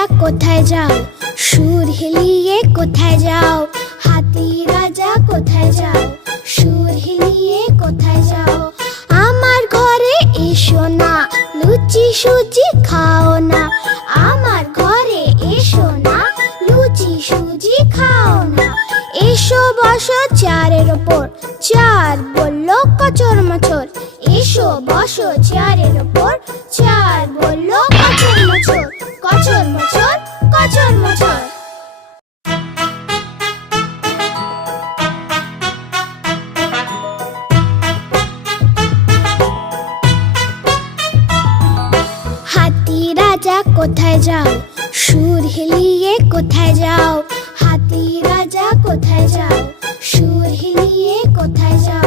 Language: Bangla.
রাজা কোথায় যাও? সুর হেলিয়ে কোথায় যাও? হাতি রাজা কোথায় যাও? সুর হেলিয়ে কোথায় যাও? আমার ঘরে এসো না, লুচি সুজি খাও না। আমার ঘরে এসো না, লুচি সুজি খাও না। এসো বসো চেয়ারের ওপর, চেয়ার বলল কচর মচর। এসো বসো চেয়ারের ওপর, চেয়ার বলল কচর মচর। কচর মচর, কচর মচর। হাতি রাজা কোথায় যাও? সুর হেলিয়ে কোথায় যাও? হাতি রাজা কোথায় যাও?